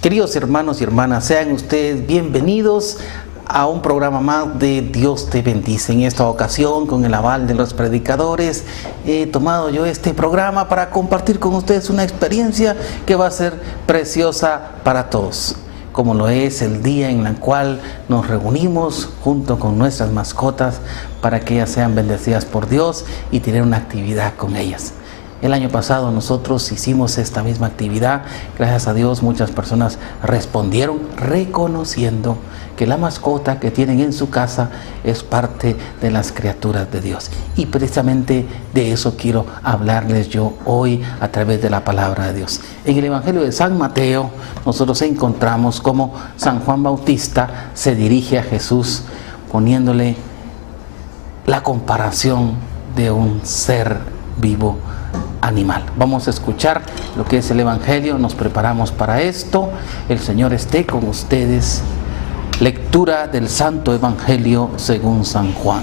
Queridos hermanos y hermanas, sean ustedes bienvenidos a un programa más de Dios te bendice. En esta ocasión, con el aval de los predicadores, he tomado yo este programa para compartir con ustedes una experiencia que va a ser preciosa para todos, como lo es el día en el cual nos reunimos junto con nuestras mascotas para que ellas sean bendecidas por Dios y tener una actividad con ellas. El año pasado nosotros hicimos esta misma actividad. Gracias a Dios muchas personas respondieron reconociendo que la mascota que tienen en su casa es parte de las criaturas de Dios. Y precisamente de eso quiero hablarles yo hoy a través de la palabra de Dios. En el Evangelio de San Mateo nosotros encontramos cómo San Juan Bautista se dirige a Jesús poniéndole la comparación de un ser vivo animal. Vamos a escuchar lo que es el Evangelio, nos preparamos para esto. El Señor esté con ustedes. Lectura del Santo Evangelio según San Juan.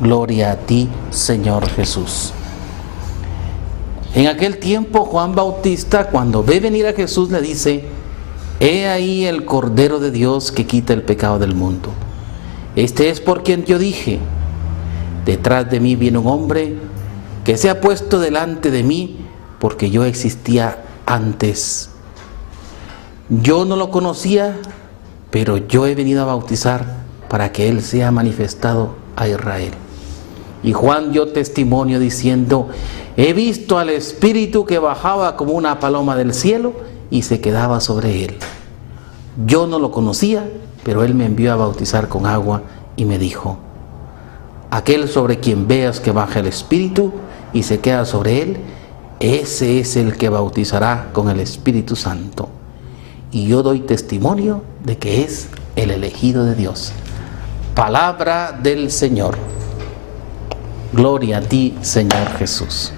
Gloria a ti, Señor Jesús. En aquel tiempo Juan Bautista, cuando ve venir a Jesús, le dice: He ahí el Cordero de Dios que quita el pecado del mundo. Este es por quien yo dije: Detrás de mí viene un hombre que se ha puesto delante de mí, porque yo existía antes. Yo no lo conocía, pero yo he venido a bautizar para que Él sea manifestado a Israel. Y Juan dio testimonio diciendo: He visto al Espíritu que bajaba como una paloma del cielo y se quedaba sobre Él. Yo no lo conocía, pero Él me envió a bautizar con agua y me dijo: Aquel sobre quien veas que baja el Espíritu y se queda sobre él, ese es el que bautizará con el Espíritu Santo. Y yo doy testimonio de que es el elegido de Dios. Palabra del Señor. Gloria a ti, Señor Jesús.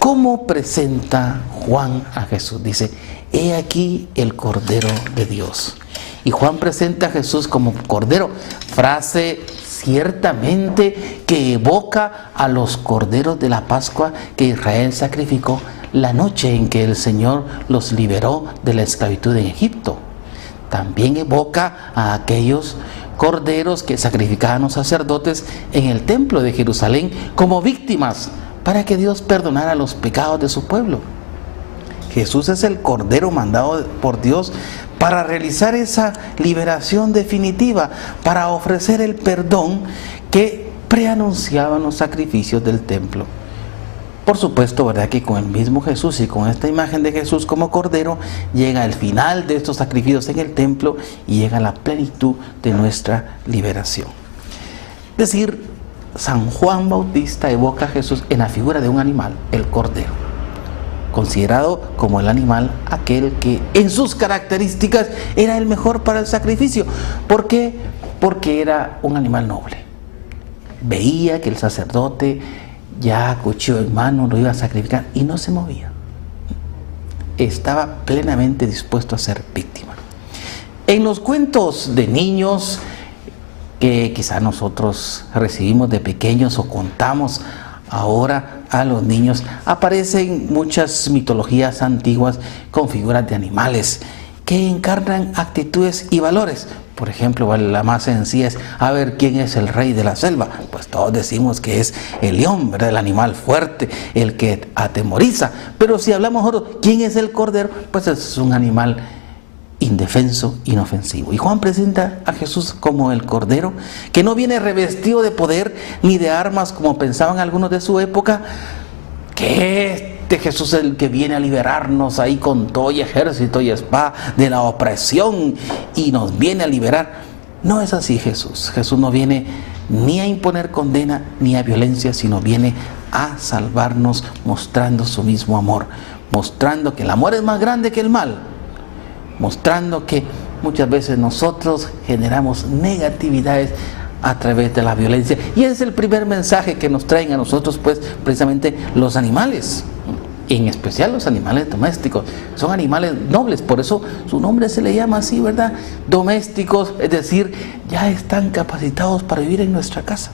¿Cómo presenta Juan a Jesús? Dice: He aquí el Cordero de Dios. Y Juan presenta a Jesús como Cordero, frase ciertamente que evoca a los corderos de la Pascua que Israel sacrificó la noche en que el Señor los liberó de la esclavitud en Egipto. También evoca a aquellos corderos que sacrificaban los sacerdotes en el templo de Jerusalén como víctimas para que Dios perdonara los pecados de su pueblo. Jesús es el Cordero mandado por Dios para realizar esa liberación definitiva, para ofrecer el perdón que preanunciaban los sacrificios del templo. Por supuesto, ¿verdad?, que con el mismo Jesús y con esta imagen de Jesús como Cordero llega el final de estos sacrificios en el templo y llega la plenitud de nuestra liberación. Es decir, San Juan Bautista evoca a Jesús en la figura de un animal, el Cordero, considerado como el animal aquel que en sus características era el mejor para el sacrificio. ¿Por qué? Porque era un animal noble. Veía que el sacerdote ya cuchillo en mano lo iba a sacrificar y no se movía. Estaba plenamente dispuesto a ser víctima. En los cuentos de niños que quizá nosotros recibimos de pequeños o contamos ahora a los niños, aparecen muchas mitologías antiguas con figuras de animales que encarnan actitudes y valores. Por ejemplo, la más sencilla es: a ver, ¿quién es el rey de la selva? Pues todos decimos que es el león, ¿verdad?, el animal fuerte, el que atemoriza. Pero si hablamos ahora, ¿quién es el cordero? Pues es un animal indefenso, inofensivo. Y Juan presenta a Jesús como el Cordero, que no viene revestido de poder ni de armas como pensaban algunos de su época, que este Jesús es el que viene a liberarnos ahí con todo y ejército y espada de la opresión y nos viene a liberar. No es así Jesús. Jesús no viene ni a imponer condena ni a violencia, sino viene a salvarnos mostrando su mismo amor, mostrando que el amor es más grande que el mal, mostrando que muchas veces nosotros generamos negatividades a través de la violencia. Y ese es el primer mensaje que nos traen a nosotros, pues precisamente los animales, en especial los animales domésticos. Son animales nobles, por eso su nombre se le llama así, ¿verdad? Domésticos, es decir, ya están capacitados para vivir en nuestra casa.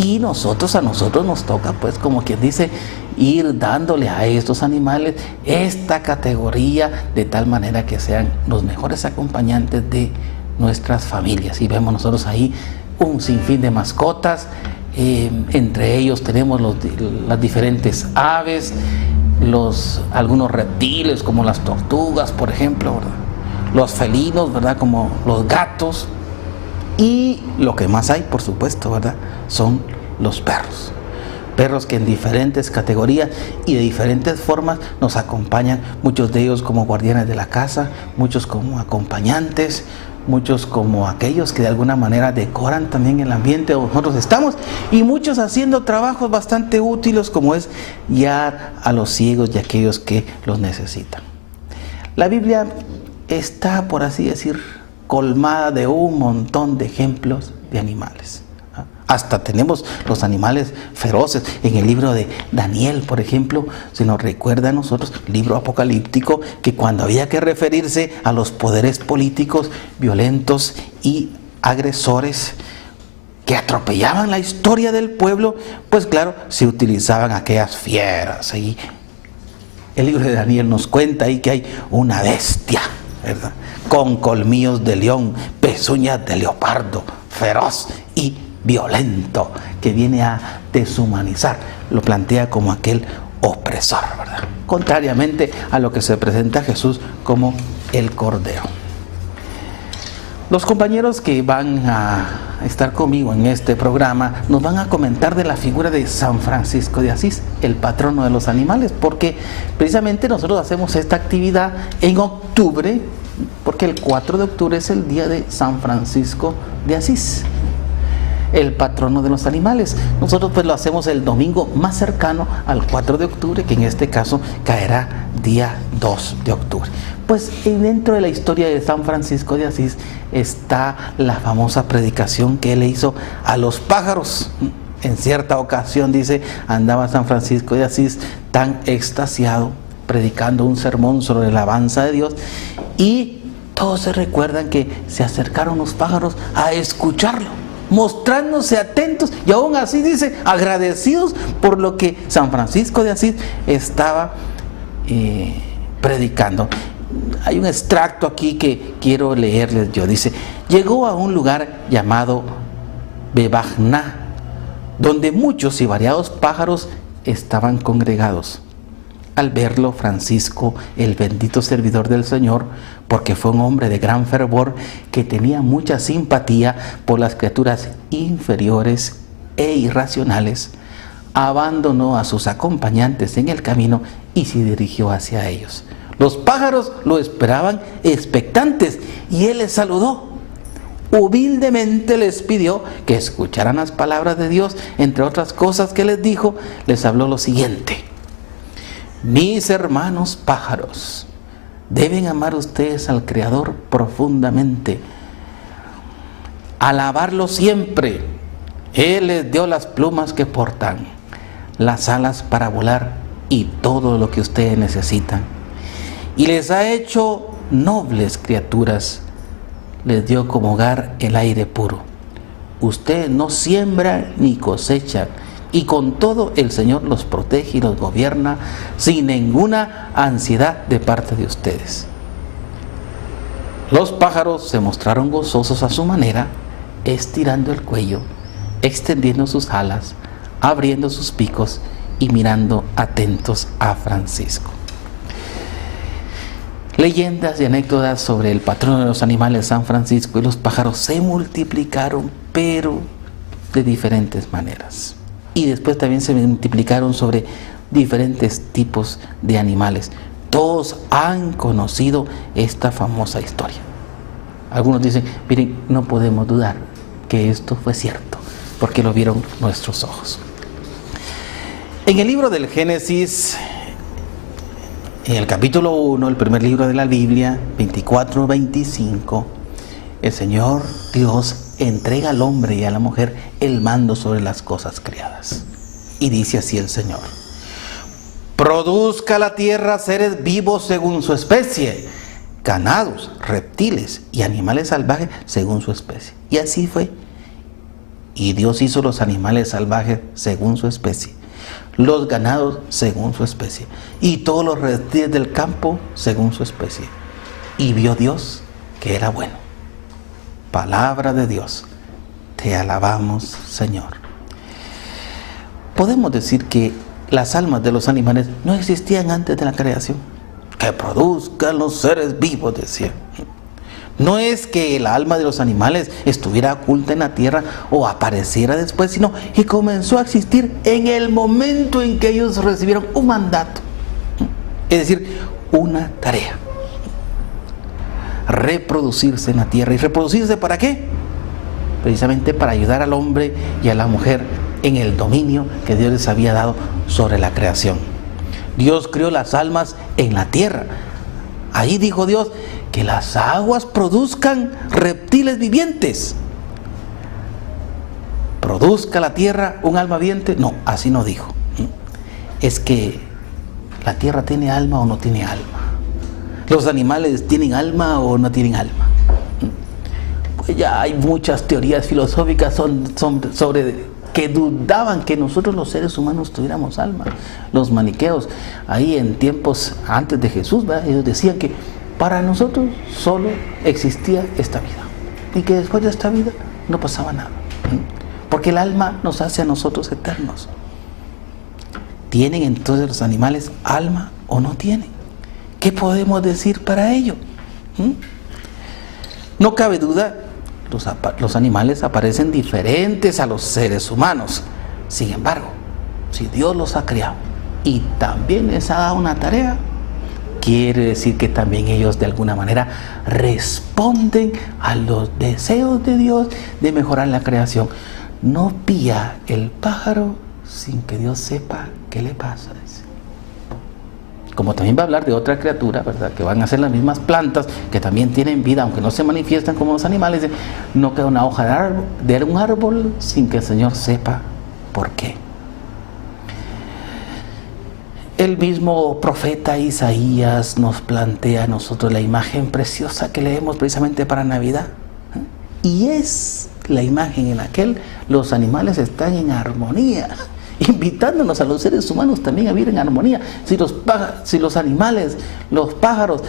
Y a nosotros nos toca, pues, como quien dice, ir dándole a estos animales esta categoría de tal manera que sean los mejores acompañantes de nuestras familias. Y vemos nosotros ahí un sinfín de mascotas, entre ellos tenemos las diferentes aves, algunos reptiles como las tortugas, por ejemplo, ¿verdad? Los felinos, ¿verdad? Como los gatos. Y lo que más hay, por supuesto, ¿verdad? Son los perros. Perros que en diferentes categorías y de diferentes formas nos acompañan, muchos de ellos como guardianes de la casa, muchos como acompañantes, muchos como aquellos que de alguna manera decoran también el ambiente donde nosotros estamos, y muchos haciendo trabajos bastante útiles como es guiar a los ciegos y a aquellos que los necesitan. La Biblia está, por así decir, colmada de un montón de ejemplos de animales. Hasta tenemos los animales feroces. En el libro de Daniel, por ejemplo, se nos recuerda a nosotros, libro apocalíptico, que cuando había que referirse a los poderes políticos violentos y agresores que atropellaban la historia del pueblo, pues claro, se utilizaban aquellas fieras. Y el libro de Daniel nos cuenta ahí que hay una bestia, ¿verdad?, con colmillos de león, pezuñas de leopardo, feroz y violento, que viene a deshumanizar. Lo plantea como aquel opresor, ¿verdad? Contrariamente a lo que se presenta a Jesús como el Cordero. Los compañeros que van a estar conmigo en este programa nos van a comentar de la figura de San Francisco de Asís, el patrono de los animales, porque precisamente nosotros hacemos esta actividad en octubre, porque el 4 de octubre es el día de San Francisco de Asís, el patrono de los animales. Nosotros pues lo hacemos el domingo más cercano al 4 de octubre, que en este caso caerá día 2 de octubre. Pues dentro de la historia de San Francisco de Asís está la famosa predicación que él le hizo a los pájaros. En cierta ocasión, dice, andaba San Francisco de Asís tan extasiado predicando un sermón sobre la alabanza de Dios, y todos se recuerdan que se acercaron los pájaros a escucharlo, mostrándose atentos y aún así, dice, agradecidos por lo que San Francisco de Asís estaba predicando. Hay un extracto aquí que quiero leerles yo. Dice: llegó a un lugar llamado Bebagná, donde muchos y variados pájaros estaban congregados. Al verlo, Francisco, el bendito servidor del Señor, porque fue un hombre de gran fervor, que tenía mucha simpatía por las criaturas inferiores e irracionales, abandonó a sus acompañantes en el camino y se dirigió hacia ellos. Los pájaros lo esperaban expectantes y él les saludó. Humildemente les pidió que escucharan las palabras de Dios. Entre otras cosas que les dijo, les habló lo siguiente: mis hermanos pájaros, deben amar ustedes al Creador profundamente, alabarlo siempre. Él les dio las plumas que portan, las alas para volar y todo lo que ustedes necesitan. Y les ha hecho nobles criaturas, les dio como hogar el aire puro. Ustedes no siembran ni cosechan, y con todo el Señor los protege y los gobierna sin ninguna ansiedad de parte de ustedes. Los pájaros se mostraron gozosos a su manera, estirando el cuello, extendiendo sus alas, abriendo sus picos y mirando atentos a Francisco. Leyendas y anécdotas sobre el patrono de los animales, San Francisco, y los pájaros se multiplicaron, pero de diferentes maneras. Y después también se multiplicaron sobre diferentes tipos de animales. Todos han conocido esta famosa historia. Algunos dicen: miren, no podemos dudar que esto fue cierto, porque lo vieron nuestros ojos. En el libro del Génesis, en el capítulo 1, el primer libro de la Biblia, 24-25, el Señor Dios entrega al hombre y a la mujer el mando sobre las cosas creadas. Y dice así el Señor: produzca la tierra seres vivos según su especie, ganados, reptiles y animales salvajes según su especie. Y así fue. Y Dios hizo los animales salvajes según su especie, los ganados según su especie, y todos los reptiles del campo según su especie. Y vio Dios que era bueno. Palabra de Dios. Te alabamos, Señor. Podemos decir que las almas de los animales no existían antes de la creación. Que produzcan los seres vivos, decía. No es que la alma de los animales estuviera oculta en la tierra o apareciera después, sino que comenzó a existir en el momento en que ellos recibieron un mandato. Es decir, una tarea. Reproducirse en la tierra. ¿Y reproducirse para qué? Precisamente para ayudar al hombre y a la mujer en el dominio que Dios les había dado sobre la creación. Dios creó las almas en la tierra. Ahí dijo Dios que las aguas produzcan reptiles vivientes. ¿Produzca la tierra un alma viviente? No, así no dijo. Es que la tierra tiene alma o no tiene alma. ¿Los animales tienen alma o no tienen alma? Pues ya hay muchas teorías filosóficas sobre que dudaban que nosotros los seres humanos tuviéramos alma. Los maniqueos, ahí en tiempos antes de Jesús, ¿verdad? Ellos decían que para nosotros solo existía esta vida y que después de esta vida no pasaba nada, porque el alma nos hace a nosotros eternos. ¿Tienen entonces los animales alma o no tienen? ¿Qué podemos decir para ello? No cabe duda, los animales aparecen diferentes a los seres humanos. Sin embargo, si Dios los ha creado y también les ha dado una tarea, quiere decir que también ellos de alguna manera responden a los deseos de Dios de mejorar la creación. No pía el pájaro sin que Dios sepa qué le pasa, dice. Como también va a hablar de otra criatura, ¿verdad? Que van a ser las mismas plantas, que también tienen vida, aunque no se manifiestan como los animales. Dice, no queda una hoja de un árbol sin que el Señor sepa por qué. El mismo profeta Isaías nos plantea a nosotros la imagen preciosa que leemos precisamente para Navidad. Y es la imagen en la que los animales están en armonía, invitándonos a los seres humanos también a vivir en armonía. Si los animales, los pájaros,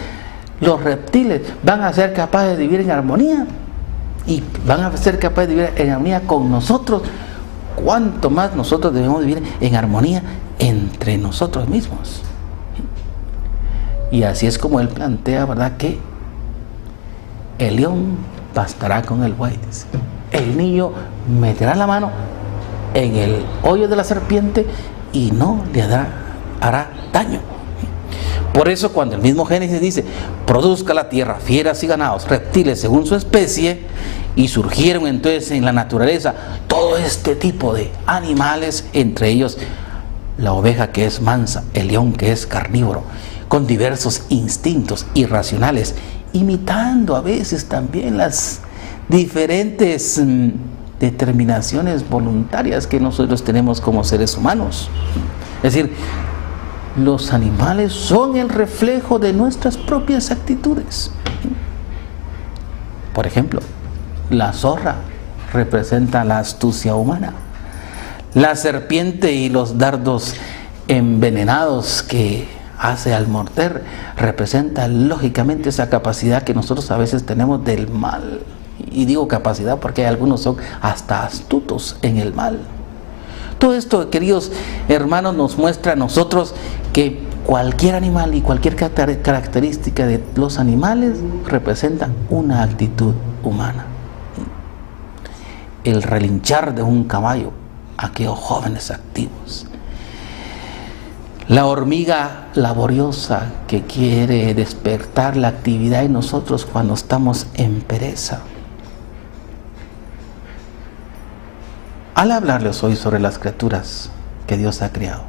los reptiles van a ser capaces de vivir en armonía y van a ser capaces de vivir en armonía con nosotros, ¿cuánto más nosotros debemos vivir en armonía entre nosotros mismos? Y así es como él plantea, ¿verdad?, que el león pastará con el buey, dice. El niño meterá la mano en el hoyo de la serpiente y no le hará daño. Por eso cuando el mismo Génesis dice, produzca la tierra fieras y ganados, reptiles según su especie, y surgieron entonces en la naturaleza todo este tipo de animales, entre ellos la oveja que es mansa, el león que es carnívoro, con diversos instintos irracionales, imitando a veces también las diferentes determinaciones voluntarias que nosotros tenemos como seres humanos. Es decir, los animales son el reflejo de nuestras propias actitudes. Por ejemplo, la zorra representa la astucia humana. La serpiente y los dardos envenenados que hace al morder representa lógicamente esa capacidad que nosotros a veces tenemos del mal. Y digo capacidad porque algunos son hasta astutos en el mal. Todo esto, queridos hermanos, nos muestra a nosotros que cualquier animal y cualquier característica de los animales representa una actitud humana. El relinchar de un caballo, aquellos jóvenes activos. La hormiga laboriosa que quiere despertar la actividad en nosotros cuando estamos en pereza. Al hablarles hoy sobre las criaturas que Dios ha creado,